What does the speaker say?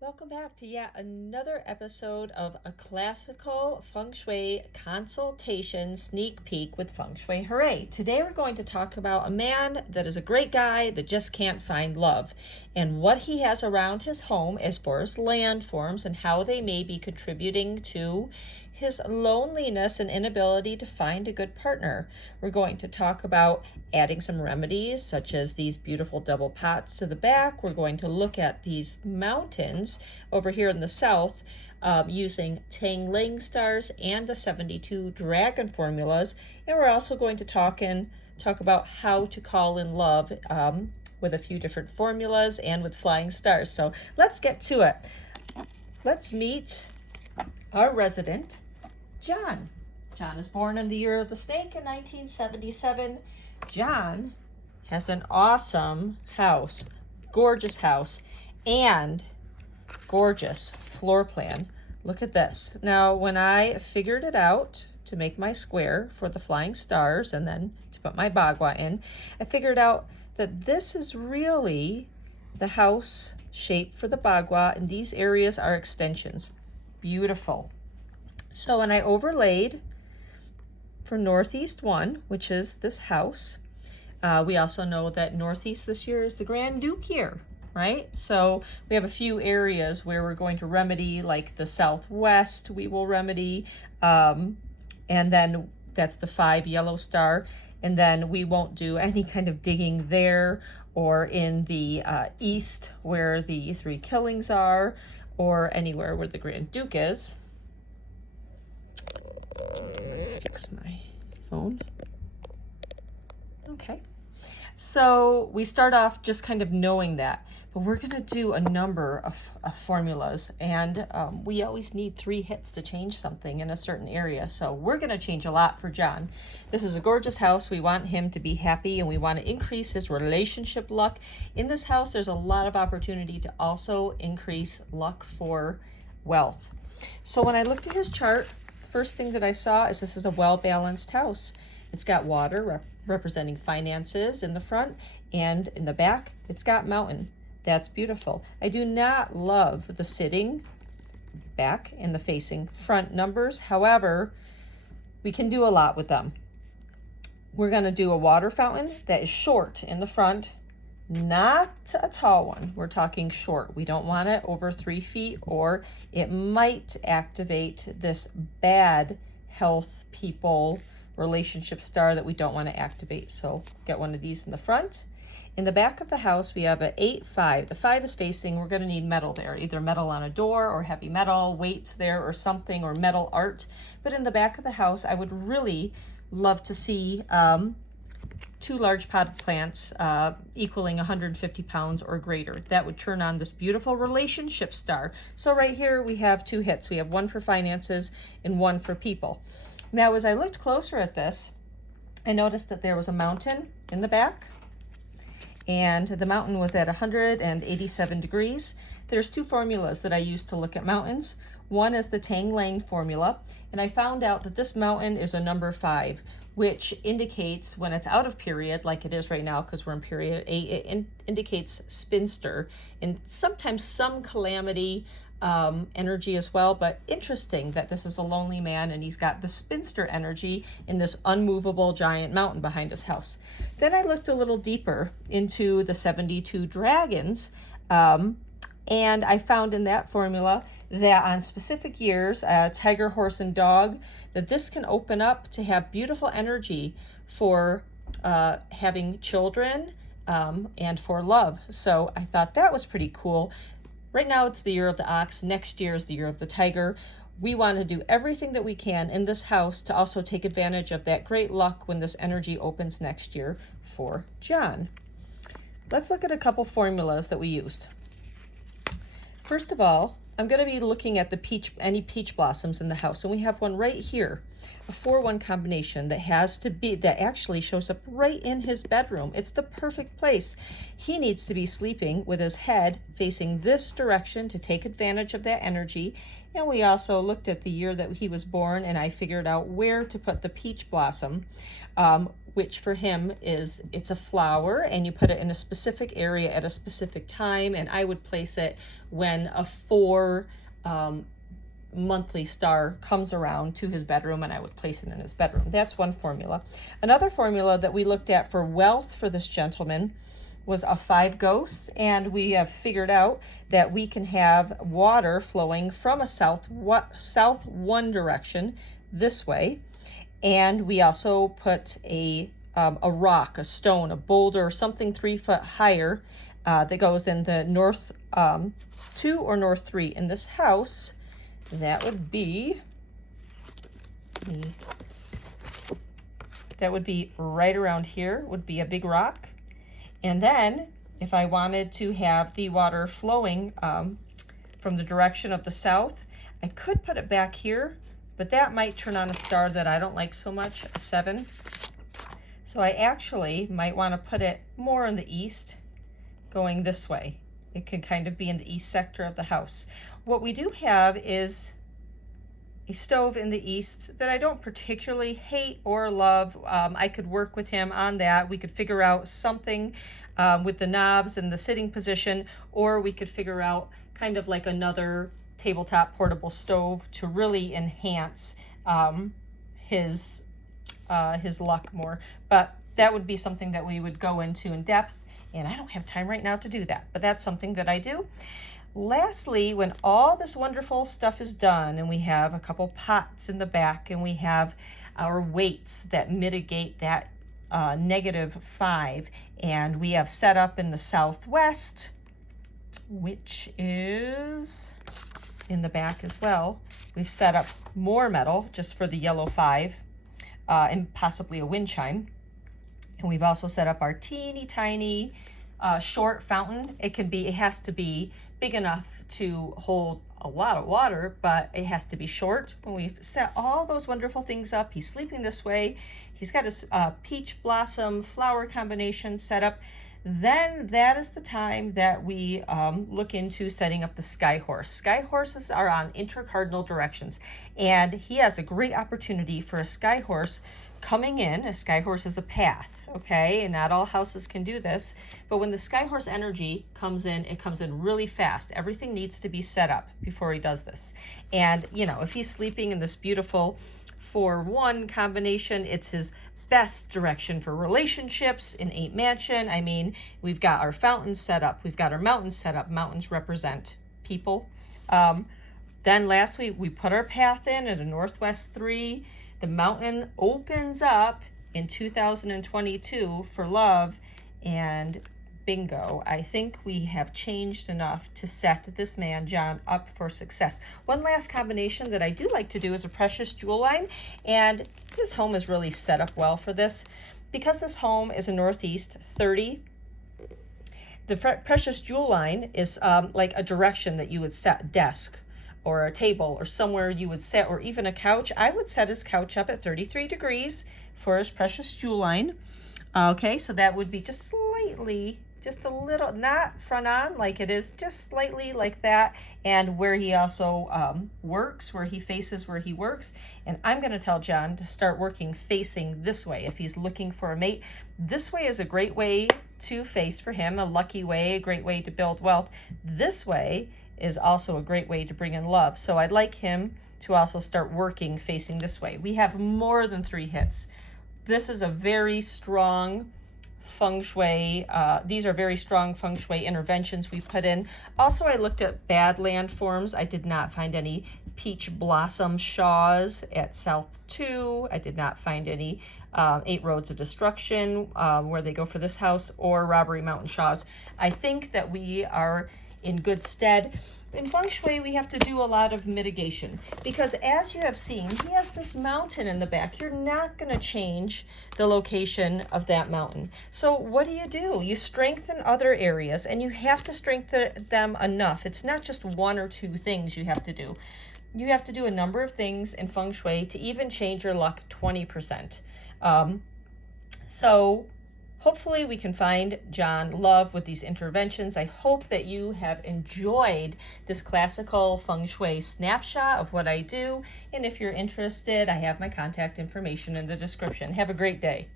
Welcome back to yet another episode of a classical Feng Shui consultation sneak peek with Feng Shui Hooray. Today we're going to talk about a man that is a great guy that just can't find love and what he has around his home as far as landforms and how they may be contributing to his loneliness and inability to find a good partner. We're going to talk about adding some remedies such as these beautiful double pots to the back. We're going to look at these mountains over here in the south using Tang Lang stars and the 72 dragon formulas. And we're also going to talk about how to call in love with a few different formulas and with flying stars. So let's get to it. Let's meet our resident, John. John is born in the year of the snake in 1977. John has an awesome house, gorgeous house, and gorgeous floor plan. Look at this. Now, when I figured it out to make my square for the flying stars and then to put my bagua in, I figured out that this is really the house shape for the bagua, and these areas are extensions. Beautiful. So when I overlaid for Northeast 1, which is this house, we also know that Northeast this year is the Grand Duke year, right? So we have a few areas where we're going to remedy, like the Southwest we will remedy, and then that's the 5 yellow star, and then we won't do any kind of digging there or in the East where the 3 killings are or anywhere where the Grand Duke is. Fix my phone. Okay, so we start off just kind of knowing that, but we're going to do a number of formulas, and we always need 3 hits to change something in a certain area, so we're going to change a lot for John. This is a gorgeous house. We want him to be happy, and we want to increase his relationship luck. In this house, there's a lot of opportunity to also increase luck for wealth. So when I looked at his chart, first thing that I saw is this is a well-balanced house. It's got water representing finances in the front, and in the back it's got mountain. That's beautiful. I do not love the sitting back and the facing front numbers. However, we can do a lot with them. We're going to do a water fountain that is short in the front, not a tall one. We're talking short. We don't want it over 3 feet, or it might activate this bad health people relationship star that we don't want to activate. So get one of these in the front. In the back of the house, we have an 8-5. The 5 is facing. We're going to need metal there, either metal on a door or heavy metal, weights there or something, or metal art. But in the back of the house, I would really love to see 2 large potted plants equaling 150 pounds or greater. That would turn on this beautiful relationship star. So right here we have 2 hits. We have 1 for finances and 1 for people. Now, as I looked closer at this, I noticed that there was a mountain in the back, and the mountain was at 187 degrees. There's 2 formulas that I use to look at mountains. One is the Tang Lang formula, and I found out that this mountain is a number 5, which indicates when it's out of period, like it is right now because we're in period 8, it indicates spinster and sometimes some calamity energy as well. But interesting that this is a lonely man and he's got the spinster energy in this unmovable giant mountain behind his house. Then I looked a little deeper into the 72 dragons, and I found in that formula that on specific years, tiger, horse, and dog, that this can open up to have beautiful energy for having children and for love. So I thought that was pretty cool. Right now it's the year of the ox. Next year is the year of the tiger. We want to do everything that we can in this house to also take advantage of that great luck when this energy opens next year for John. Let's look at a couple formulas that we used. First of all, I'm going to be looking at any peach blossoms in the house, and we have one right here, a 4-1 combination that actually shows up right in his bedroom. It's the perfect place. He needs to be sleeping with his head facing this direction to take advantage of that energy. And we also looked at the year that he was born, and I figured out where to put the peach blossom, which for him is, it's a flower and you put it in a specific area at a specific time. And I would place it when a 4 monthly star comes around to his bedroom, and I would place it in his bedroom. That's one formula. Another formula that we looked at for wealth for this gentleman was a 5 ghosts, and we have figured out that we can have water flowing from a south one direction this way, and we also put a rock, a stone, a boulder, something 3 foot higher that goes in the north 2 or north 3 in this house. That would be right around here, would be a big rock. And then if I wanted to have the water flowing from the direction of the south, I could put it back here, but that might turn on a star that I don't like so much, a 7. So I actually might want to put it more in the east, going this way. It could kind of be in the east sector of the house. What we do have is a stove in the east that I don't particularly hate or love. I could work with him on that. We could figure out something with the knobs and the sitting position, or we could figure out kind of like another tabletop portable stove to really enhance his luck more. But that would be something that we would go into in depth, and I don't have time right now to do that, but that's something that I do. Lastly, when all this wonderful stuff is done and we have a couple pots in the back and we have our weights that mitigate that -5, and we have set up in the southwest, which is in the back as well, we've set up more metal just for the yellow 5 and possibly a wind chime. And we've also set up our teeny tiny short fountain. It has to be big enough to hold a lot of water, but it has to be short. When we've set all those wonderful things up, he's sleeping this way, he's got his peach blossom flower combination set up, then that is the time that we look into setting up the Skyhorse. Skyhorses are on intercardinal directions, and he has a great opportunity for a Skyhorse coming in. A Skyhorse is a path, okay? And not all houses can do this, but when the Skyhorse energy comes in, it comes in really fast. Everything needs to be set up before he does this. And, you know, if he's sleeping in this beautiful 4-1 combination, it's his best direction for relationships in 8 mansion. I mean, we've got our fountains set up. We've got our mountains set up. Mountains represent people. Then last week, we put our path in at a northwest 3. The mountain opens up in 2022 for love, and bingo, I think we have changed enough to set this man, John, up for success. One last combination that I do like to do is a precious jewel line, and this home is really set up well for this. Because this home is a northeast 30, the precious jewel line is like a direction that you would set a desk or a table or somewhere you would set, or even a couch. I would set his couch up at 33 degrees for his precious jewel line. Okay, so that would be just slightly, just a little, not front on like it is, just slightly like that. And where he also works, where he faces where he works. And I'm going to tell John to start working facing this way if he's looking for a mate. This way is a great way to face for him, a lucky way, a great way to build wealth. This way is also a great way to bring in love. So I'd like him to also start working facing this way. We have more than 3 hits. This is a very strong Feng Shui. These are very strong Feng Shui interventions we put in. Also, I looked at bad landforms. I did not find any peach blossom shaws at South 2. I did not find any 8 roads of destruction where they go for this house, or robbery mountain shaws. I think that we are in good stead. In Feng Shui, we have to do a lot of mitigation because, as you have seen, he has this mountain in the back. You're not going to change the location of that mountain. So what do? You strengthen other areas, and you have to strengthen them enough. It's not just 1 or 2 things you have to do. You have to do a number of things in Feng Shui to even change your luck 20%. So hopefully we can find John love with these interventions. I hope that you have enjoyed this classical Feng Shui snapshot of what I do. And if you're interested, I have my contact information in the description. Have a great day.